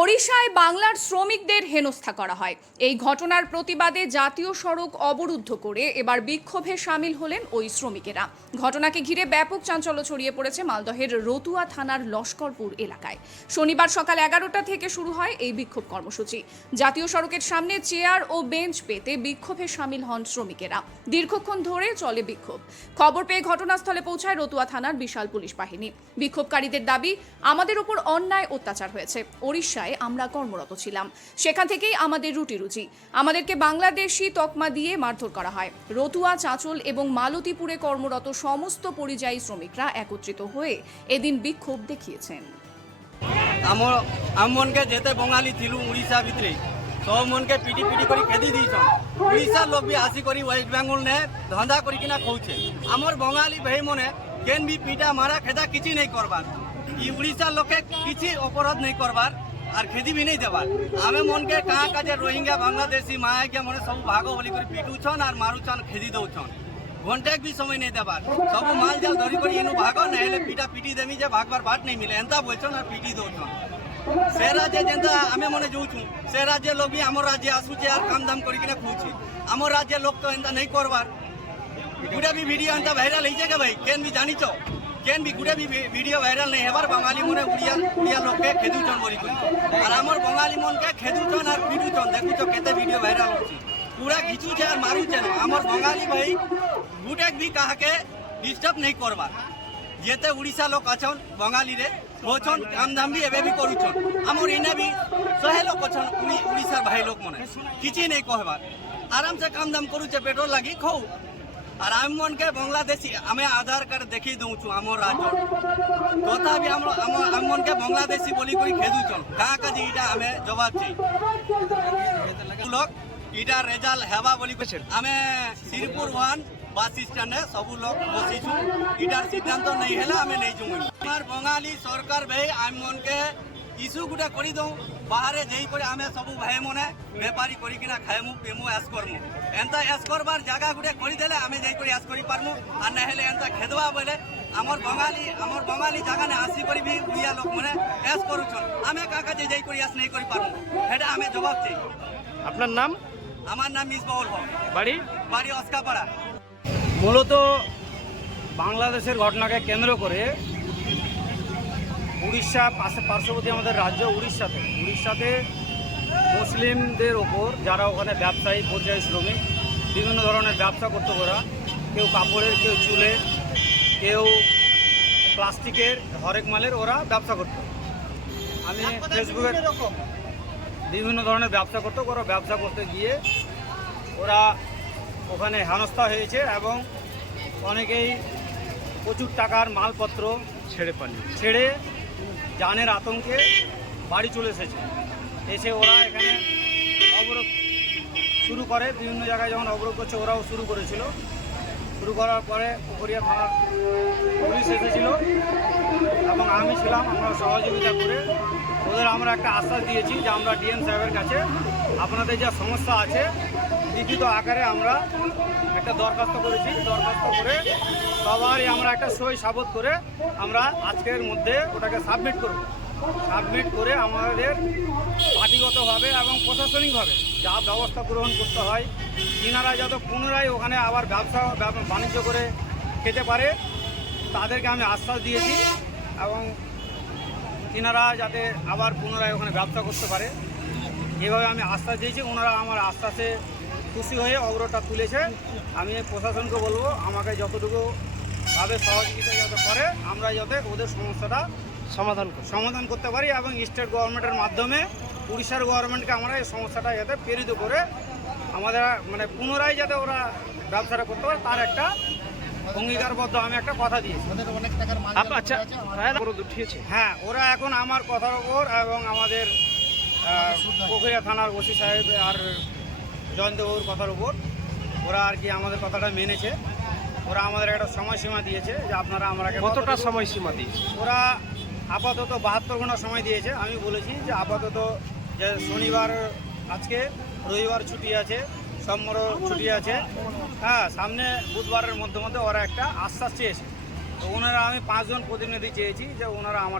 ওড়িশায় বাংলার শ্রমিকদের হেনস্থা করা হয়। এই ঘটনার প্রতিবাদে জাতীয় সড়ক অবরুদ্ধ করে এবার বিক্ষোভে সামিল হলেন ওই শ্রমিকেরা। ঘটনাকে ঘিরে ব্যাপক চাঞ্চল্য ছড়িয়ে পড়েছে মালদহের রতুয়া থানার লস্করপুর এলাকায়। শনিবার সকাল এগারোটা থেকে শুরু হয় এই বিক্ষোভ কর্মসূচি। জাতীয় সড়কের সামনে চেয়ার ও বেঞ্চ পেতে বিক্ষোভে সামিল হন শ্রমিকেরা। দীর্ঘক্ষণ ধরে চলে বিক্ষোভ। খবর পেয়ে ঘটনাস্থলে পৌঁছায় রতুয়া থানার বিশাল পুলিশ বাহিনী। বিক্ষোভকারীদের দাবি, আমাদের উপর অন্যায় অত্যাচার হয়েছে। ওড়িশায় আমরা কর্মরত ছিলাম। সেখান থেকেই আমাদের রুটি রুচি আমাদেরকে বাংলাদেশি তকমা দিয়ে মারধর করা হয়। রতুয়া, চাঁচল এবং মালতীপুরে কর্মরত সমস্ত পরিযায়ী শ্রমিকরা একত্রিত হয়ে এদিন বিক্ষোভ দেখিয়েছেন। যেতে থিলু, উড়িষ্যা ভিতরে। সব মনকে পিটি পিটি করে উড়িষ্যার লোক বি আসি করি ওয়েস্ট বেঙ্গল নে ধন্দা করিকিনা খাউছে আমার ভাই মনে, কেন বি পিটা মারা খেদা কিছু নেই করবার? ই উড়িষ্যার লোকে কিছু অপরাধ নেই করবার? আর ଖେଦି ବି ନେଇ ଦେବାର୍ ଆମେ ମନ୍କେ କାଁ କାଜେ ରୋହିଙ୍ଗ୍ୟା ବାଂଲାଦେଶୀ ମା ଆଜ୍ଞା ମାନେ ସବୁ ଭାଗ ବୋଲି କରି ପିଟୁଛନ୍ ଆର୍ ମାରୁଛନ୍ ଖେଦି ଦଉଛନ୍ ଘଣ୍ଟାକ ବି ସମୟ ନେଇ ଦେବାର୍ ସବୁ ମାଲ ଜାଲ ଧରି କରି ଏନୁ ଭାଗ ନାଇଁ ହେଲେ ପିଟା ପିଟି ଦେମି ଯେ ଭାଗବାର ବାଟ ନେଇ ମିଲେ ଏନ୍ତା ବୋଲଛନ୍ ଆର୍ ପିଟି ଦଉଛନ୍ ସେ ରାଜ୍ୟ ଯେନ୍ତା ଆମେ ମାନେ ଯଉଛୁ ସେ ରାଜ୍ୟ ଲୋକ ବି ଆମ ରାଜ୍ୟ ଆସୁଛେ ଆର୍ କାମ ଦାମ କରିକିନା ଖୁଉଛି ଆମ ରାଜ୍ୟ ଲୋକ ତ ଏନ୍ତା ନାଇଁ କରବାର୍ ଗୁଟେ ବି ଭିଡ଼ିଓ ଏନ୍ତା ଭାଇରାଲ ହେଇଛେ କେ ଭାଇ କେନ୍ ବି ଜାଣିଛ কেন বিগুড়ে ভিডিও ভাইরাল নেই? এবার বাঙালি মনে উড়িয়া উড়িয়া লোককে খেদুচন বলি করি। আর আমার বাঙালি মনকে খেদুচন আর পিডুচন দেখুছ কেতে ভিডিও ভাইরাল হচ্ছে। পুরা ঘিচুছে আর মারুছে না। আমার বাঙালি ভাই গুটেক ভি কাহাকে ডিস্টার্ব নেই করবা যেতে উড়িষা লোক আছন বঙালিরে হচ্ছন কামধাম বি এবে বি করুছন আমার ইনে বি শহে লোক অছন উড়িষার ভাই লোক মনে। কিছু নেই কহবার। আরামসে কামধাম করুছে পেট্রোল লাগি খাও আর আমি মনকে বাংলাদেশি আমি আধার কার্ড দেখি দৌছু আমার রাজ্য। তথাপি আমি মনকে বাংলাদেশি বলি করি খেদুছন কাঁ কাজে ইটা আমি জবাব চাই লোক ইটা রেজাল্ট হেবা বলি কইছে। আমি শ্রীপুর ওয়ান বাস স্ট্যান্ডে সবু লোক বসিছু। ইটার সিদ্ধান্ত নেই হেলে আমি নেই জুমি আমার বঙালি সরকার ভাই আমি মনকে ইস্যু গুটা করি দઉં বাহারে যেই করে আমি সবু ভাই মনে বেপারি করি কিনা খাইমু পিমু এস করমু। এন্তা এস করবার জায়গা গুটে করে দেলে আমি যাই করে এস করি পারমু আর না হেলে এন্তা খেদবা বলে আমার বঙালি আমার বঙালি জায়গানে আসি করি বি উড়িয়া লোক মনে এস করুছন। আমি কাকা যে যাই করে এস নেই করি পারমু। সেটা আমি জবাব চাই আপনার নাম? আমার নাম মিসবাউল হক। বাড়ি? বাড়ি অস্কাপাড়া। মূলত বাংলাদেশের ঘটনাকে কেন্দ্র করে উড়িষ্যা পাশে পার্শ্ববর্তী আমাদের রাজ্য উড়িষ্যাতে। উড়িষ্যাতে মুসলিমদের ওপর যারা ওখানে ব্যবসায়ী পর্যায়ী শ্রমিক বিভিন্ন ধরনের ব্যবসা করতো ওরা কেউ কাপড়ের কেউ চুলের কেউ প্লাস্টিকের হরেক মালের ওরা ব্যবসা করতো। আমি ফেসবুকে বিভিন্ন ধরনের ব্যবসা করতো ওরা ব্যবসা করতে গিয়ে ওরা ওখানে হেনস্থা হয়েছে এবং অনেকেই প্রচুর টাকার মালপত্র ছেড়ে পালিয়ে ছেড়ে জানের আতঙ্কে বাড়ি চলে এসেছে। এসে ওরা এখানে অবরোধ শুরু করে। বিভিন্ন জায়গায় যখন অবরোধ করছে, ওরাও শুরু করেছিল। শুরু করার পরে পুকুরিয়া থানার পুলিশ এসেছিল এবং আমি ছিলাম, আমরা সহযোগিতা করে ওদের আমরা একটা আশ্বাস দিয়েছি যে আমরা ডিএম সাহেবের কাছে। আপনাদের যা সমস্যা আছে লিখিত আকারে আমরা একটা দরখাস্ত করেছি। দরখাস্ত করে সবারই আমরা একটা সই সাবত করে আমরা আজকের মধ্যে ওটাকে সাবমিট করব। সাবমিট করে আমাদের পার্টিগতভাবে এবং প্রশাসনিকভাবে যা ব্যবস্থা গ্রহণ করতে হয় তিনারা যাতে পুনরায় ওখানে আবার ব্যবসা বাণিজ্য করে খেতে পারে, তাদেরকে আমি আশ্বাস দিয়েছি এবং তিনারা যাতে আবার পুনরায় ওখানে ব্যবসা করতে পারে। এভাবে আমি আশ্বাস দিয়েছি, ওনারা আমার আশ্বাসে খুশি হয়ে অগ্রটা তুলেছে। আমি প্রশাসনকে বলব আমাকে যতটুকু ভাবে সহযোগিতা যাতে করে আমরা যাতে ওদের সমস্যাটা সমাধান সমাধান করতে পারি এবং স্টেট গভর্নমেন্টের মাধ্যমে উড়িষ্যার গভর্নমেন্টকে আমরা এই সমস্যাটা যাতে প্রেরিত করে আমাদের মানে পুনরায় যাতে ওরা ব্যবসাটা করতে পারে তার একটা অঙ্গীকারবদ্ধ আমি একটা কথা দিয়েছি। আচ্ছা অবরোধ হ্যাঁ ওরা এখন আমার কথার ওপর এবং আমাদের পুকুরিয়া থানার ওসি সাহেব আর জয়ন্তবাবুর কথার উপর। ওরা আর কি আমাদের কথাটা মেনেছে। ওরা আমাদের একটা সময়সীমা দিয়েছে যে আপনারা আমরা কতটা সময়সীমা দিয়েছে? ওরা আপাতত বাহাত্তর ঘণ্টা সময় দিয়েছে। আমি বলেছি যে আপাতত যে শনিবার আজকে রবিবার ছুটি আছে সোমবার ছুটি আছে। হ্যাঁ সামনে বুধবারের মধ্যে মধ্যে ওরা একটা আশ্বাস চেয়েছে। তো ওনারা আমি পাঁচজন প্রতিনিধি চেয়েছি যে ওনারা আমার